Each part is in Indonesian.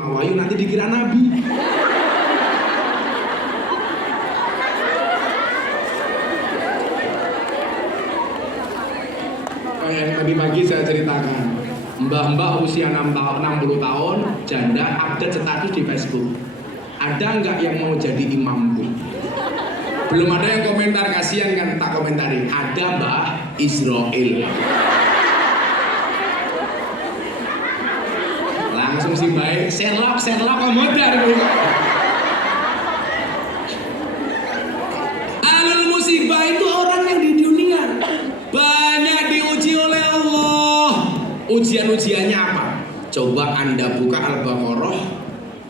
Wahyu nanti dikira nabi. Kayak tadi pagi saya ceritakan, mbah-mbah usia 60 tahun, janda, update status di Facebook. Ada nggak yang mau jadi imamku? Belum ada yang komentar, kasihan kan, tak komentarin. Ada Mbah Israel. Langsung si baik, Sherlock komodar. Alul musibah itu orang yang di dunia banyak diuji oleh Allah. Ujian-ujiannya apa? Coba Anda buka Al-Baqarah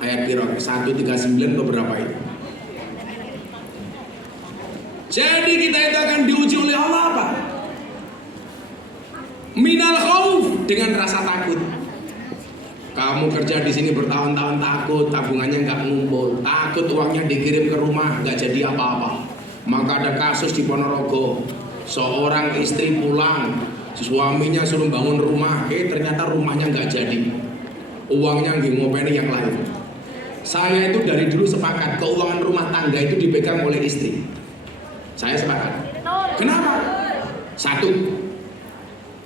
ayat 139 beberapa itu. Jadi kita itu akan diuji oleh Allah apa? Minal khauf, dengan rasa takut. Kamu kerja di sini bertahun-tahun takut, tabungannya nggak ngumpul, takut uangnya dikirim ke rumah nggak jadi apa-apa. Maka ada kasus di Ponorogo, seorang istri pulang, suaminya suruh bangun rumah, ternyata rumahnya nggak jadi, uangnya nggak ngopeni yang lain. Saya itu dari dulu sepakat keuangan rumah tangga itu dipegang oleh istri. Saya sepakat. Kenapa? Satu,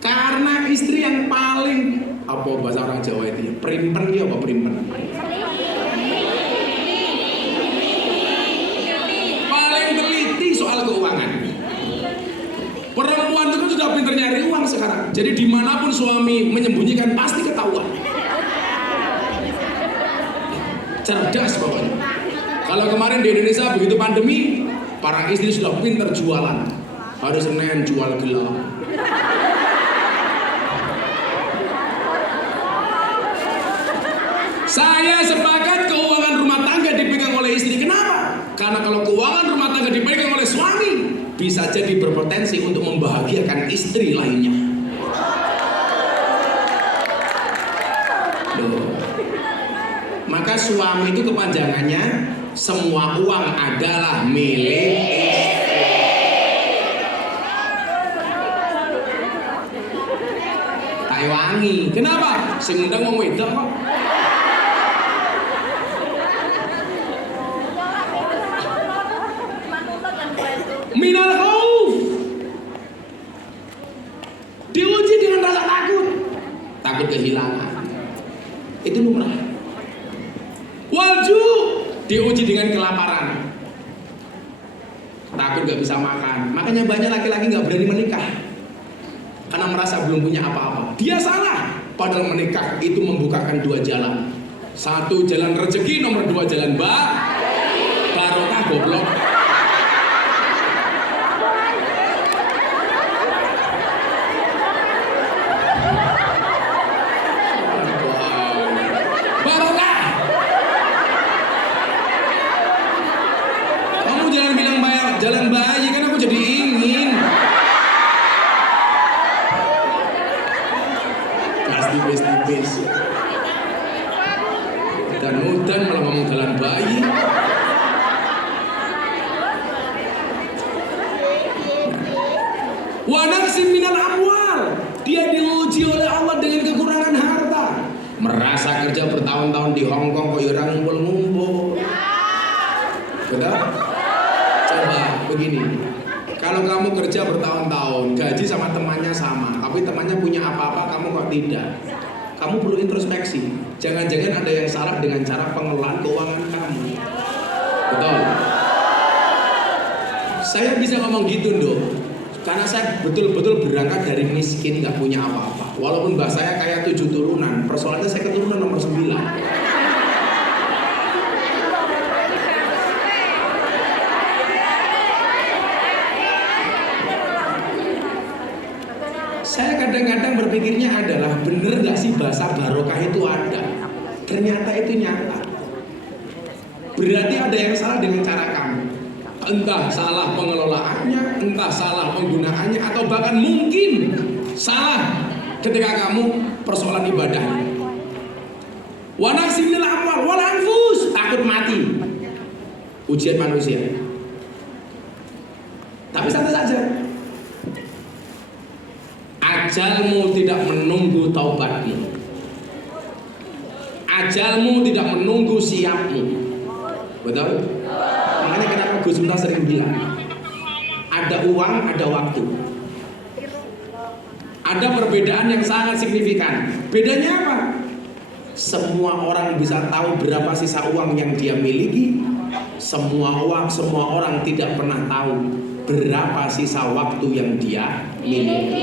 karena istri yang paling apa bahasa orang Jawa itu, primpen dia apa primpen? Paling teliti soal keuangan. Perempuan itu kan sudah pintar nyari uang sekarang. Jadi dimanapun suami menyembunyikan pasti ketahuan. Cerdas pokoknya. Kalau kemarin di Indonesia begitu pandemi, para istri sudah pintar jualan. Hari Senin jual gelang. Saya sepakat keuangan rumah tangga dipegang oleh istri. Kenapa? Karena kalau keuangan rumah tangga dipegang oleh suami, bisa jadi berpotensi untuk membahagiakan istri lainnya. Loh. Maka suami itu kepanjangannya semua uang adalah milik istri. Tak wangi. Kenapa? Sing undang wong wedok kok. Minal khauf. Diuji dengan rasa takut. Takut kehilangan. Itu lumrah. Walju, diuji dengan kelaparan. Takut gak bisa makan. Makanya banyak laki-laki gak berani menikah karena merasa belum punya apa-apa. Dia salah. Padahal menikah itu membukakan dua jalan. Satu jalan rezeki, nomor dua jalan barokah goblok. Jalan bayi kan aku jadi ingin. Kelas tipis-tipis. Dan malah ngomong jalan bayi. Wa naqsim minal amwal. Dia diuji oleh Allah dengan kekurangan harta. Merasa kerja bertahun-tahun di Hongkong kok orang ngumpul-ngumpul. Betul? Begini, kalau kamu kerja bertahun-tahun, gaji sama temannya sama, tapi temannya punya apa-apa, kamu kok tidak? Kamu perlu introspeksi. Jangan-jangan ada yang salah dengan cara pengelolaan keuangan kamu. Betul? Saya bisa ngomong gitu dong, karena saya betul-betul berangkat dari miskin, gak punya apa-apa. Walaupun mbak saya kayak 7 turunan, persoalannya saya keturunan nomor 9. Saya kadang-kadang berpikirnya adalah bener gak sih bahasa barokah itu ada? Ternyata itu nyata. Berarti ada yang salah dengan cara kamu. Entah salah pengelolaannya, entah salah penggunaannya, atau bahkan mungkin salah ketika kamu persoalan ibadahnya. Wa naqsim minal amwal wal anfus, takut mati. Ujian manusia. Tapi santai saja. Ajalmu tidak menunggu taubatmu. Ajalmu tidak menunggu siapmu. Betul? Makanya kenapa Gus Miftah sering bilang, ada uang, ada waktu. Ada perbedaan yang sangat signifikan. Bedanya apa? Semua orang bisa tahu berapa sisa uang yang dia miliki. Semua orang tidak pernah tahu berapa sisa waktu yang dia miliki.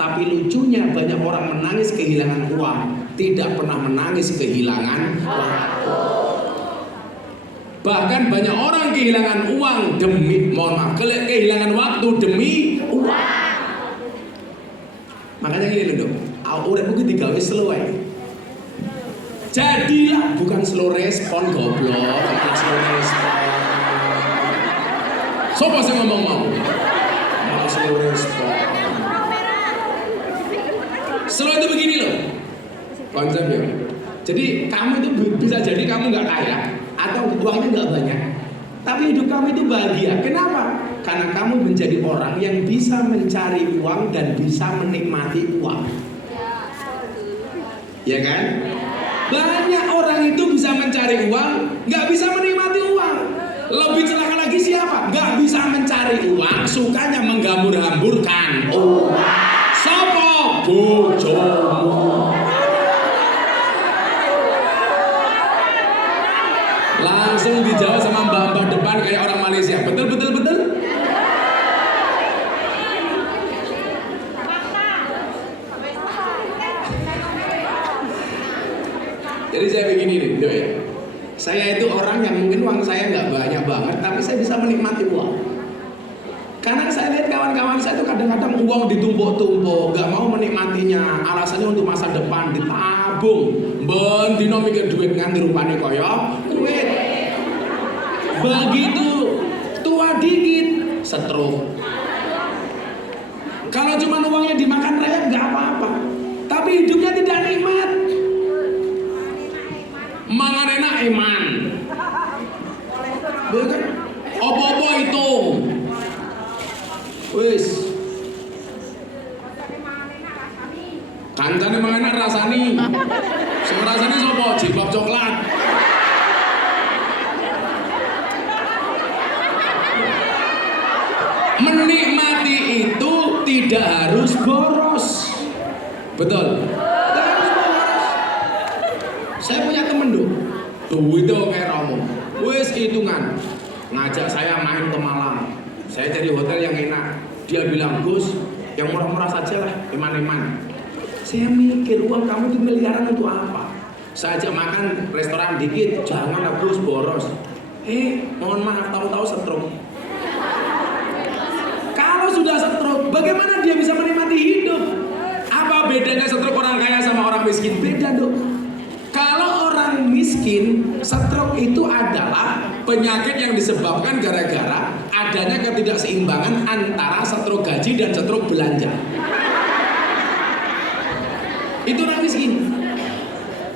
Tapi lucunya banyak orang menangis kehilangan uang, tidak pernah menangis kehilangan waktu. Bahkan banyak orang kehilangan uang demi, kehilangan waktu demi uang. Makanya gini loh, urip iki digawe slow ae. Jadilah bukan slow respon goblok, bukan slow respon. Sopo sing ngomong mau? Malah slow respon. Slow itu begini loh konsepnya. Jadi kamu itu bisa jadi kamu nggak kaya atau uangnya nggak banyak, tapi hidup kamu itu bahagia. Kenapa? Karena kamu menjadi orang yang bisa mencari uang dan bisa menikmati uang. Ya kan? Banyak orang itu bisa mencari uang, nggak bisa menikmati uang. Lebih celaka lagi siapa? Nggak bisa mencari uang, sukanya menggambur-hamburkan uang. Sopo? Bojomu. Langsung dijawab sama mbak-mbak depan kayak orang Malaysia. Betul. Jadi saya begini nih, ya. Saya itu orang yang mungkin uang saya nggak banyak banget, tapi saya bisa menikmati uang. Karena saya lihat kawan-kawan saya itu kadang-kadang uang ditumpuk-tumpuk, nggak mau menikmatinya. Alasannya untuk masa depan ditabung. Bendino mikir duit nganti rupane koyo duit. Begitu tua dikit stroke. Kalau cuma uangnya dimakan rayap nggak apa-apa, tapi hidupnya tidak nikmat. Mangan enak iman. Bukan? Opo-opo hitung. Wis. Kancane mangan enak rasani. Sing rasane sapa? Jilbab coklat. Menikmati itu tidak harus boros. Betul? Tidak harus boros. Saya punya temen duit kayak ramu. Wes hitungan. Ngajak saya main ke Malang. Saya cari hotel yang enak. Dia bilang, Gus, yang murah-murah saja lah, eman-eman. Saya mikir, uang kamu itu miliaran untuk apa? Saya ajak makan restoran dikit, jangan Gus, boros. Mohon maaf, tahu-tahu stroke. Kalau sudah stroke, bagaimana dia bisa menikmati hidup? Apa bedanya stroke orang kaya sama orang miskin? Beda dong. Kalau orang miskin, stroke itu adalah penyakit yang disebabkan gara-gara adanya ketidakseimbangan antara stroke gaji dan stroke belanja. Itu orang miskin.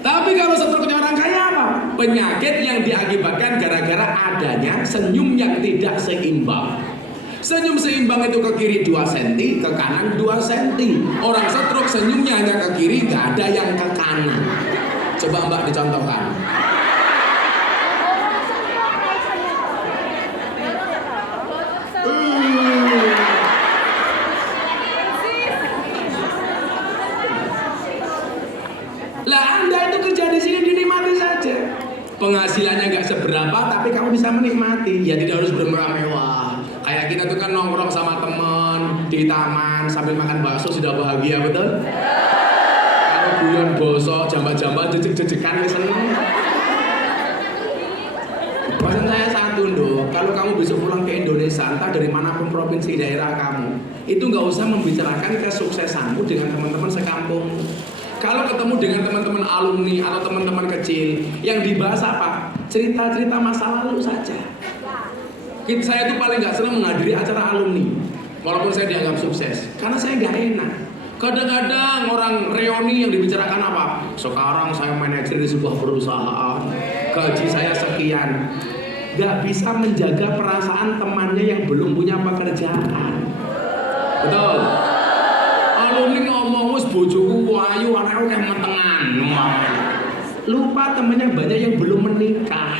Tapi kalau stroke orang kaya apa? Penyakit yang diakibatkan gara-gara adanya senyum yang tidak seimbang. Senyum seimbang itu ke kiri 2 cm, ke kanan 2 cm. Orang stroke senyumnya hanya ke kiri, gak ada yang ke kanan. Coba Mbak dicontohkan. Lah Anda itu kerja di sini dinikmati saja. Penghasilannya nggak seberapa, tapi kamu bisa menikmati. Ya tidak harus bermewah-mewah. Kayak kita tuh kan nongkrong sama temen di taman sambil makan bakso sudah bahagia, betul? Kalau guyon bosok, jambak-jambak, jejek-jejekan, seneng. Pesan saya satu dong, kalau kamu besok pulang ke Indonesia, entah dari manapun provinsi daerah kamu, itu nggak usah membicarakan kesuksesanmu dengan teman-teman sekampung. Kalau ketemu dengan teman-teman alumni atau teman-teman kecil, yang dibahas apa? Cerita-cerita masa lalu saja. Saya itu paling nggak senang menghadiri acara alumni, walaupun saya dianggap sukses, karena saya nggak enak. Kadang-kadang orang reuni yang dibicarakan apa? Sekarang saya manajer di sebuah perusahaan, gaji saya sekian. Nggak bisa menjaga perasaan temannya yang belum punya pekerjaan. Betul? Alumni ngomong, wis bojoku ayu, anakku kayak metengan. lupa temennya banyak yang belum menikah.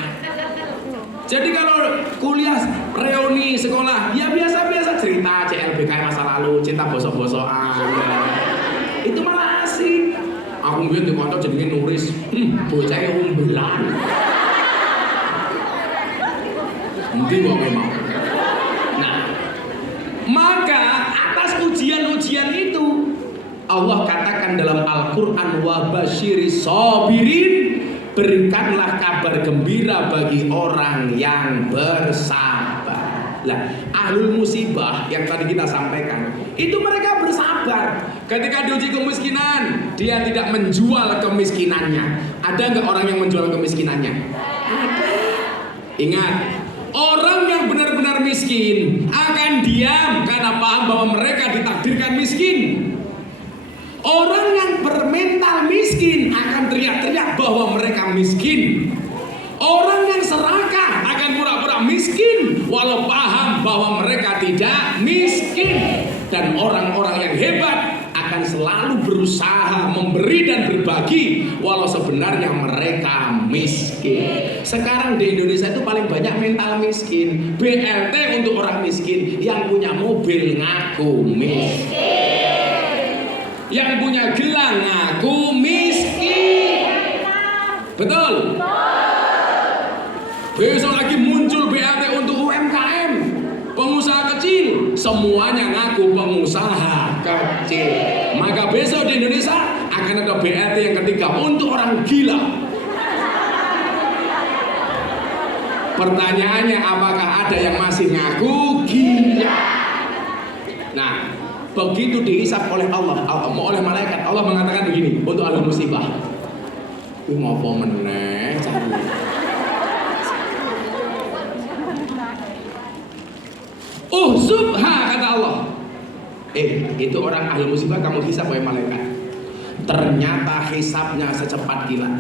Jadi kalau kuliah reuni sekolah ya biasa-biasa cerita CLBK masa lalu, cinta bosok-bosokan ya. Itu malah asik. Aku biar dikontok jadi nulis bocah yang umbelan mungkin gua memang. Nah, maka atas ujian-ujian itu Allah katakan dalam Al-Quran wa basyiris sabirin, berikanlah kabar gembira bagi orang yang bersabar. Lah, ahlul musibah yang tadi kita sampaikan itu mereka bersabar. Ketika diuji kemiskinan, dia tidak menjual kemiskinannya. Ada nggak orang yang menjual kemiskinannya? Ada. Ingat, orang yang benar-benar miskin akan diam karena paham bahwa mereka ditakdirkan miskin. Orang yang bermental miskin akan teriak-teriak bahwa mereka miskin. Orang yang serakah akan pura-pura miskin walau paham bahwa mereka tidak miskin. Dan orang-orang yang hebat akan selalu berusaha memberi dan berbagi walau sebenarnya mereka miskin. Sekarang di Indonesia itu paling banyak mental miskin. BLT untuk orang miskin. Yang punya mobil ngaku miskin, yang punya gelang ngaku miskin. Betul? Besok lagi muncul BLT untuk UMKM, pengusaha kecil, semuanya ngaku pengusaha kecil. Maka besok di Indonesia akan ada BLT yang ketiga untuk orang gila. Pertanyaannya, apakah ada yang masih ngaku gila? Nah, begitu dihisab oleh Allah, oleh malaikat, Allah mengatakan begini untuk ahlul musibah. Ini ngopo meneh cari. Subha kata Allah. Itu orang ahli musibah kamu hisab oleh malaikat. Ternyata hisabnya secepat kilat.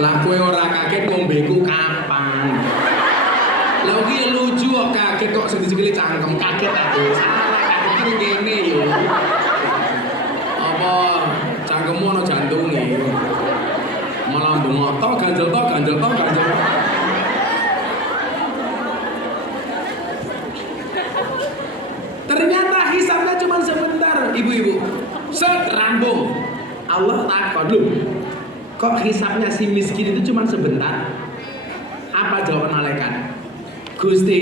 Lah kowe ora kaget ngombeku kapan? Lah iki lucu kok kaget kok sing disikili cangkem kaget aku. Salah ngene yo. Apa cangkemmu ana jantunge. Malah bengoto ganjel to. Ternyata hisabnya cuma sebentar, ibu-ibu. Set rambung. Allah takon, "Loh, kok hisabnya si miskin itu cuma sebentar?" Apa jawaban malaikat? Gusti,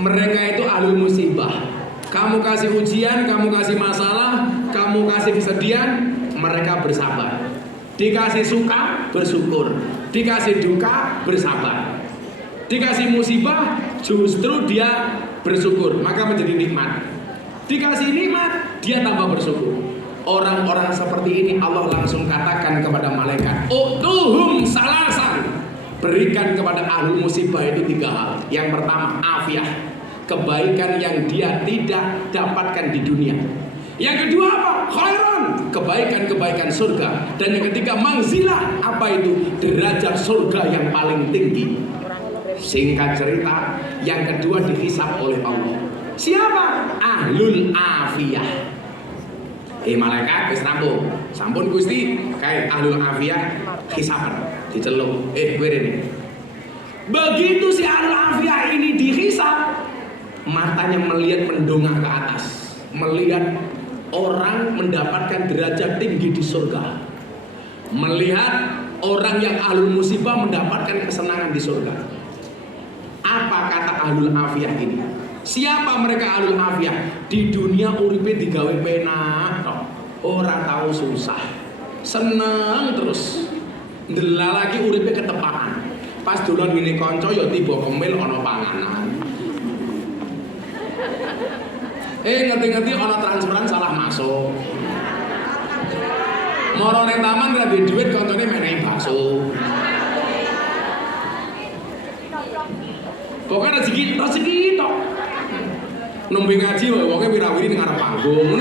mereka itu ahlul musibah. Kamu kasih ujian, kamu kasih masalah, kamu kasih kesedihan, mereka bersabar. Dikasih suka, bersyukur. Dikasih duka, bersabar. Dikasih musibah, justru dia bersyukur, maka menjadi nikmat. Dikasih nikmat, dia tambah bersyukur. Orang-orang seperti ini Allah langsung katakan kepada malaikat, "Utuhum salasan." Berikan kepada ahlul musibah itu 3 hal. Yang pertama, afiah, kebaikan yang dia tidak dapatkan di dunia. Yang kedua apa? Khairan, kebaikan-kebaikan surga. Dan yang ketiga, manzilah, apa itu? Derajat surga yang paling tinggi. Singkat cerita, yang kedua dihisab oleh Allah. Siapa? Ahlul afiyah. Malaikat wis rampung. Sampun Gusti, kae ahlul afiyah hisaban, diceluk. Kowe rene. Begitu si ahlul afiyah ini dihisab, matanya melihat mendongak ke atas, melihat orang mendapatkan derajat tinggi di surga, melihat orang yang ahlul musibah mendapatkan kesenangan di surga. Apa kata ahlul afiyah ini? Siapa mereka ahlul afiyah? Di dunia uripe digawe penak tok, ora tahu susah, seneng terus. Ndelala lagi uripe ketepaan. Pas dolan ngene kanca ya tiba kemil ana panganan. Ngerti-ngerti ana transferan salah masuk. Moro ning taman ra duwe dhuwit kancane menehi bakso. Pokoknya rezeki tok. Nembe ngaji wae wonge wirawiri ning arep panggung.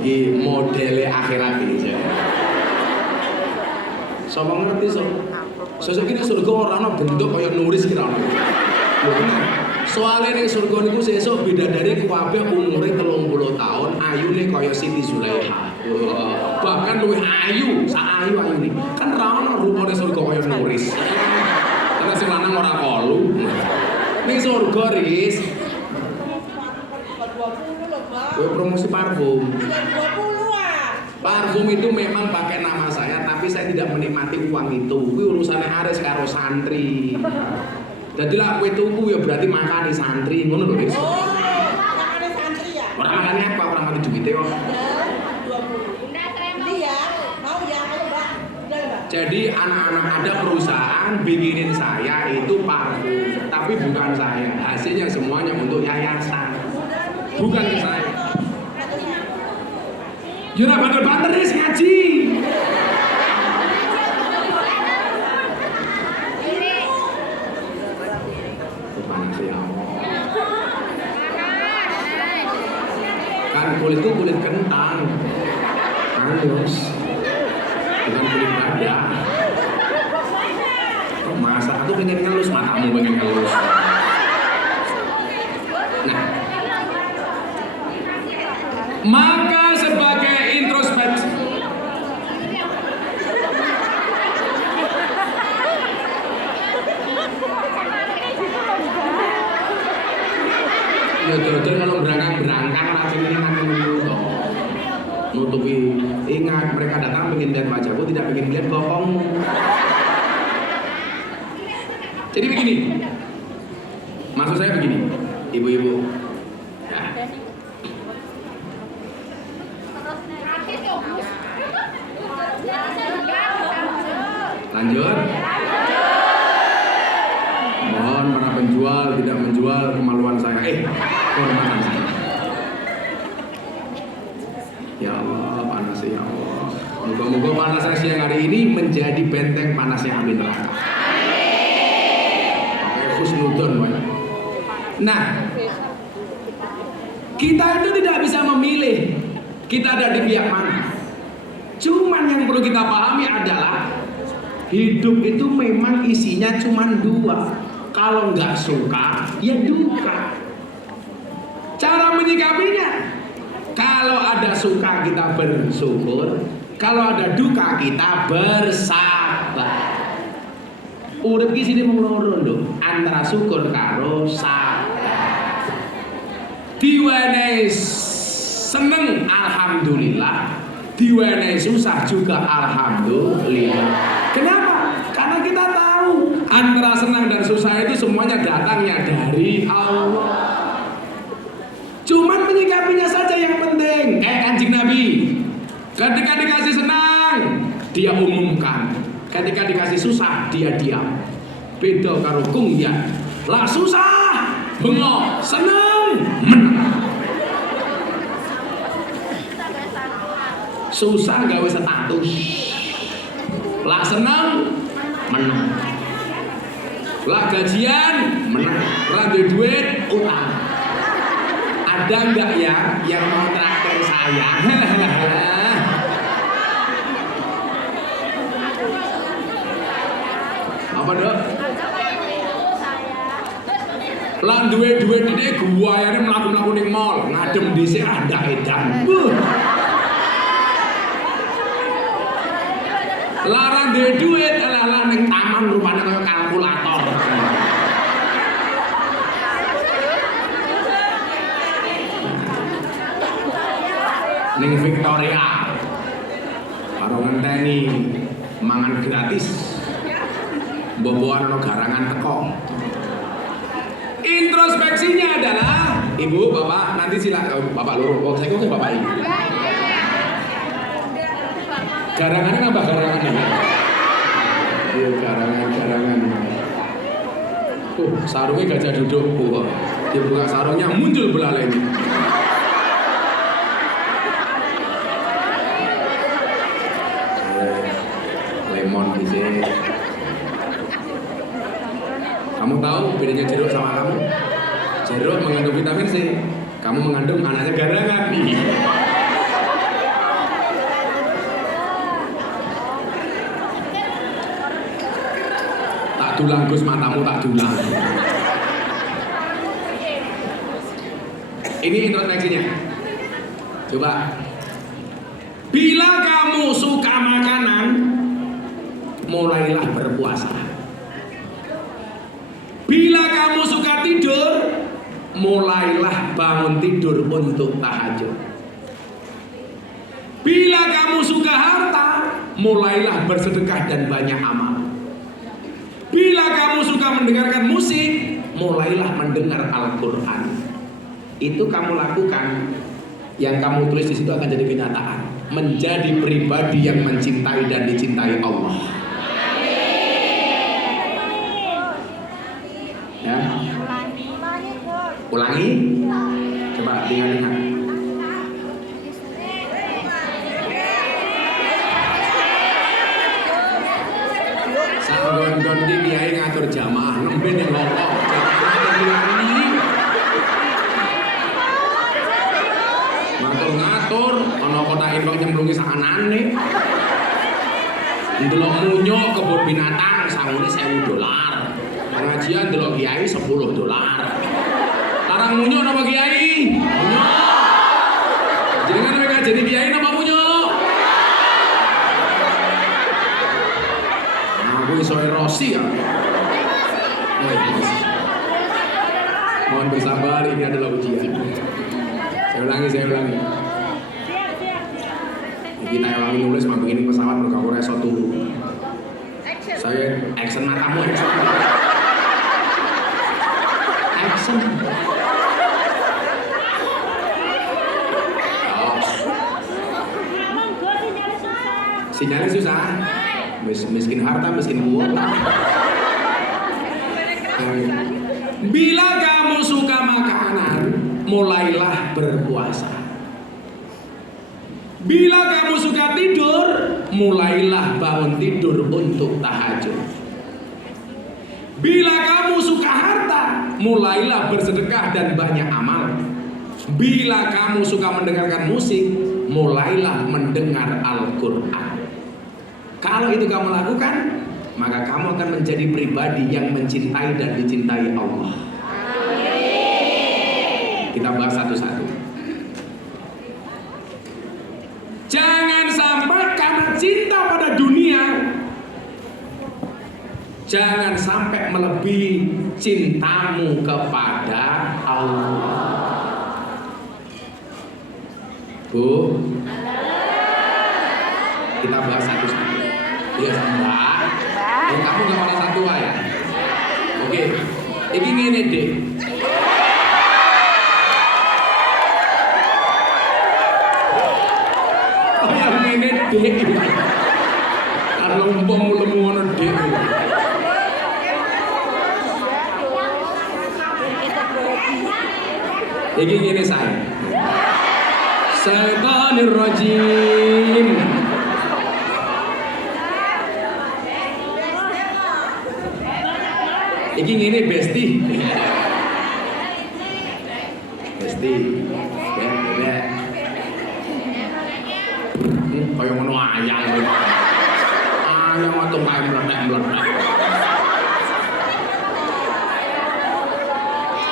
iki modele akhirat iki. Sapa ngerti sok? Sesuk iki surga ora ana bentuk kaya nuris kira ono. Lho bener. Soale ning surga niku sesuk bidadari kabeh umure 30 tahun, ayune kaya Siti Zulaiha. Bahkan luwih ayu, sak ayu-ayune. Kan ra ono rupane surga kaya nuris. Karena sing lanang ora kolu. Ning surga Riz. Kowe promosi parfum. 20-an. Parfum itu memang pakai nama saya, tapi saya tidak menikmati uang itu. Kuwi urusannya Aris karo santri. Jadi lah kowe tuku ya berarti makani santri, ngono lho, Riz. Oh, makane santri ya. Ora makane apa, ora mati duwite kok. 20. Ini ya, mau ya, ayo Mbak. Udah Mbak. Jadi anak-anak ada perusahaan bikinin saya itu parfum, tapi bukan saya. Hasilnya semuanya untuk yayasan. Bukan ke saya. Jura banter-banter Riz ngaji. Kan kulitku kulit kentang, halus, bukan kulit badak. Masa aku pengen ngelus, matamu pengen ngelus. Nah, maka sebagai introspeksi, ya dodol kalau berangkang racun ini kan nutupi. Ingat, mereka datang ingin lihat wajahku, tidak ingin lihat bokongmu. Jadi begini, maksud saya begini, ibu-ibu. Ya. Lanjut. Mohon para penjual tidak menjual kemaluan saya. Kehormatan saya. Ya Allah, panas ya Allah. Moga-moga panas siang hari ini menjadi benteng panasnya api neraka. Oke, khusnudon banyak. Nah, kita itu tidak bisa memilih kita ada di pihak mana. Cuman yang perlu kita pahami adalah hidup itu memang isinya cuman dua. Kalau nggak suka, ya duka. Cara menyikapinya, kalau ada suka kita bersyukur, kalau ada duka kita bersabar. Urip iki sini mung loro lho, antara syukur karo sabar. Diwenehi seneng alhamdulillah, diwenehi susah juga alhamdulillah. Kenapa? Karena kita tahu antara senang dan susah itu semuanya datangnya dari Allah. Cuman menyikapinya saja yang penting. Kanjeng Nabi, ketika dikasih senang, dia umumkan. Ketika dikasih susah, dia diam. Beda karo kung ya. Lah susah, bengok, seneng, menang. Susah gawe status. Lah seneng, menang. Lah gajian, menang. Lah duit, utang. Ada enggak ya yang mau traktir saya? Apa dok? Lan duit ini gua yang melaku-melaku di mall, ngadem di sini ada edan. Larang duit, lah neng taman rupanya kayak kalkulator. Ning Victoria karo ngenteni mangan gratis boboan ono garangan teko. Introspeksinya adalah ibu bapak nanti silakan bapak loro saya kok bapak ini garangannya nambah garangan ya. Iya garangan sarungnya gajah duduk dia buka sarungnya muncul belalainya. Lemon di sini. Kamu tahu bedanya jeruk sama kamu? Jeruk mengandung vitamin C, kamu mengandung anaknya garangan nih. dulang Gus, matamu tak dulang. Ini introspeksinya. Coba. Bila kamu suka makanan, mulailah berpuasa. Bila kamu suka tidur, mulailah bangun tidur untuk tahajud. Bila kamu suka harta, mulailah bersedekah dan banyak amal. Bila kamu suka mendengarkan musik, mulailah mendengar Al-Quran. Itu kamu lakukan, yang kamu tulis di situ akan jadi kenyataan. Menjadi pribadi yang mencintai dan dicintai Allah. Ya. Ulangi. Coba dengar-dengar. Sanggon-gon di kiai ngatur jamaah nembe ning lorok. Ngatur-ngatur ana kota infak nyemplungi sakanane. Ndelok munyo kebun binatang sangune $1.000. Pengajian ndelok kiai $10. Larang munyo napa kiai? Munyo. Jenengan mereka jadi kiai napa munyo? Aku iso erosi ya. Mohon bersabar, ini adalah ujian. Saya ulangi. Kita yang nulis mah begini pesawat berkabur esok turu. Saya action matamu action. Sinyalnya susah. Miskin harta, miskin kuota. Bila kamu suka makanan, mulailah berpuasa. Bila kamu suka tidur, mulailah bangun tidur untuk tahajud. Bila kamu suka harta, mulailah bersedekah dan banyak amal. Bila kamu suka mendengarkan musik, mulailah mendengar Al-Quran. Kalau itu kamu lakukan, maka kamu akan menjadi pribadi yang mencintai dan dicintai Allah. Kita bahas satu-satu. Jangan sampai karena cinta pada dunia, jangan sampai melebihi cintamu kepada Allah. Bu, kita bahas satu-satu. Ya, Mbak. Kamu gak merasa tua ya? Oke, ini ngene deh. Oh yang ngene deh. Kalau lempung ngono deh. Iki ngene saya. Syaitanir rajim. Iki ngene besti. Besti. Ya, kaya ngono ayang. Ayang matung kae meletek-meletek.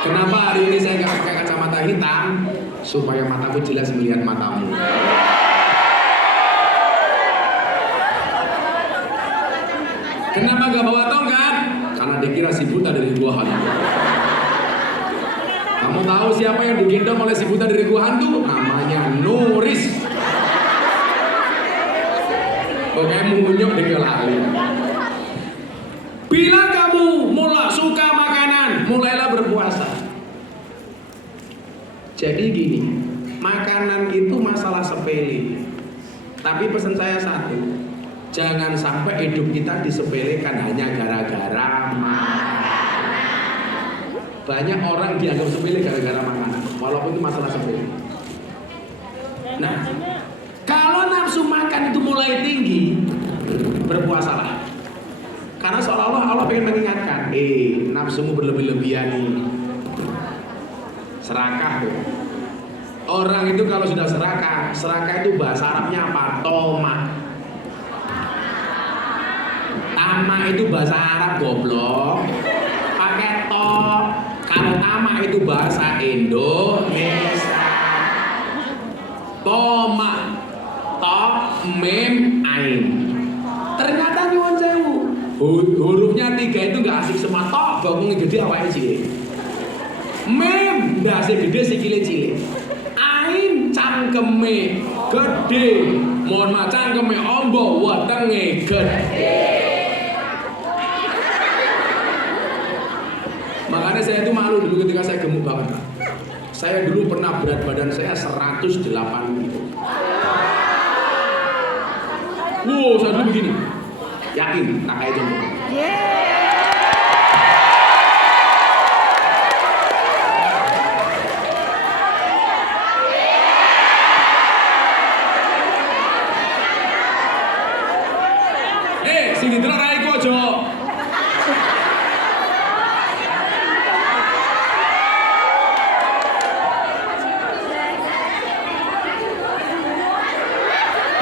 Kenapa hari ini saya nggak pakai kacamata hitam? Supaya mataku jelas melihat matamu. Kenapa nggak bawa tongkat? Karena dikira si buta dari gua hantu. Kamu tahu siapa yang digendong oleh si buta dari gua hantu? Namanya Nuris. Pokoknya mengunyuk di lali. Bila kamu mulai suka makanan, mulailah berpuasa. Jadi gini, makanan itu masalah sepele. Tapi pesan saya satu, jangan sampai hidup kita disepelekan hanya gara-gara makanan. Banyak orang dianggap sepele gara-gara makanan, walaupun itu masalah sepele. Nah, kalau nafsu makan itu mulai tinggi, berpuasalah. Karena seolah-olah Allah pengen mengingatkan, nafsumu berlebih-lebihan nih. Serakah tuh. Orang itu kalau sudah serakah itu bahasa Arabnya apa? Tomak. Tama itu bahasa Arab goblok. Pakai to. Kalau tama itu bahasa Indonesia. Toma, to, mim, ain. Ternyata nyuwun sewu. Hurufnya 3 itu nggak asik semua. To, bokong gede awake cilik. Mim, ndase gede sikile cilik. Ain, cangkeme gede. Mohon maaf, cangkeme ombo, wetenge gede. Makanya saya itu malu dulu ketika saya gemuk banget. Saya dulu pernah berat badan saya 108 kilo. Wow, saya dulu begini. Yakin, tak kayak itu. Sing delok ra iku aja.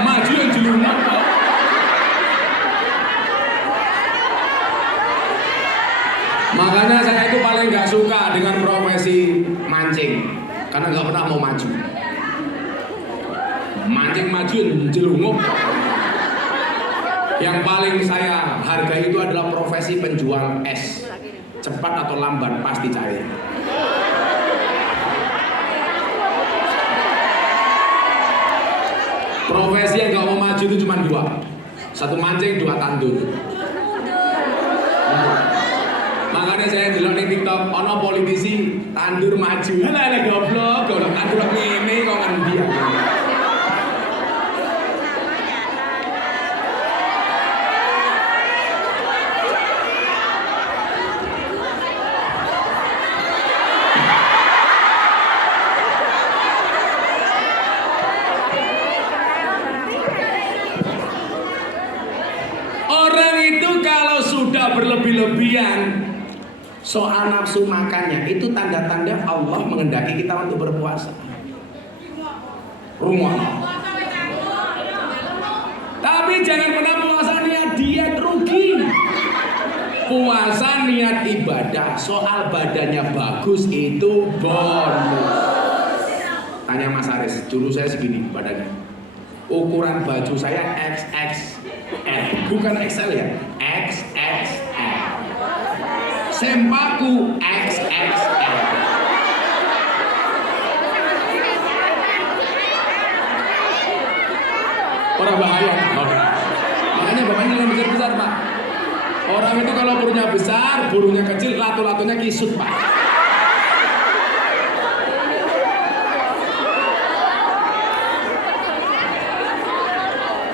Maju yang jelungan kok. Makanya saya itu paling gak suka dengan profesi mancing, karena gak pernah mau maju. Mancing maju yang jelungup. Yang paling saya hargai itu adalah profesi penjual es. Cepat atau lambat pasti cair. Profesi yang gak mau maju itu cuma 2. 1 mancing, 2 tandur. Makanya saya delok ning TikTok ana politisi tandur maju. Halah goblok, tandur ngene kok ngendi ya. Orang itu kalau sudah berlebih-lebihan soal nafsu makannya, itu tanda-tanda Allah mengendaki kita untuk berpuasa. Rumah. Tapi jangan pernah puasa niat diet, rugi. Puasa niat ibadah, soal badannya bagus itu bonus. Tanya Mas Aris, dulu saya segini badannya. Ukuran baju saya XXL, bukan XL ya, XXL. Sempaku XXL. Orang bahaya. Makanya bapaknya yang besar-besar, Pak. Orang itu kalau perutnya besar, burungnya kecil, latu-latunya kisut, Pak.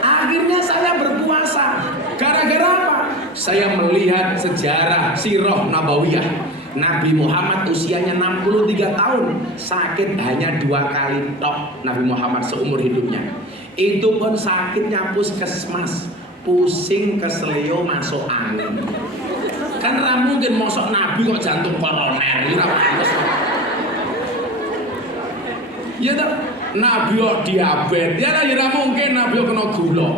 Akhirnya saya berpuasa. Gara-gara apa? Saya melihat sejarah sirah nabawiyah. Nabi Muhammad usianya 63 tahun, sakit hanya 2 kali tok Nabi Muhammad seumur hidupnya. Itu pun sakitnya puskesmas, pusing kesleo masuk angin. Kan ra mungkin mosok Nabi kok jantung koroner, ora pantes. Ya toh, Nabi kok diabetes, ya ora mungkin Nabi kok kena gula.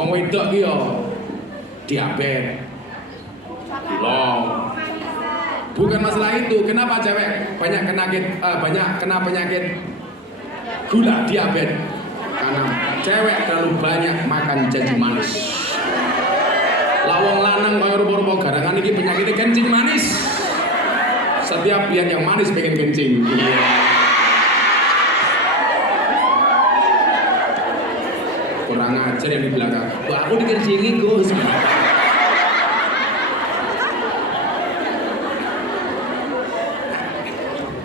Wong wedok ki yo diabetes. Gula. Bukan masalah itu, kenapa cewek banyak kena penyakit gula, diabetes? Karena cewek terlalu banyak makan janji manis. Lawang lanang kaya rupa-rupa garangan ini penyakitnya kencing manis. Setiap lihat yang manis pengen kencing. Kurang ajar yang di belakang. Wah, aku dikencingi Gus.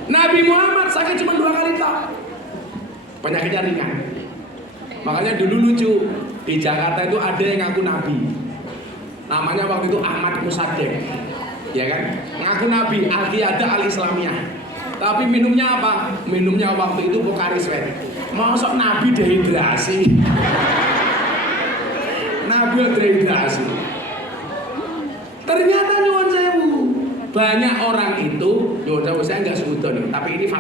Nabi Muhammad sakit cuma 2 kali tok. Penyakitnya ringan. Makanya dulu lucu, di Jakarta itu ada yang ngaku Nabi. Namanya waktu itu Ahmad Musaddiq. Ya kan? Ngaku Nabi, Al-Qiyadah Al-Islamiyah. Tapi minumnya apa? Minumnya waktu itu Pocari Sweat. Masuk Nabi dehidrasi. Nabi dehidrasi. Ternyata nyuwun sewu, banyak orang itu, nyuwun sewu saya enggak seudon, tapi ini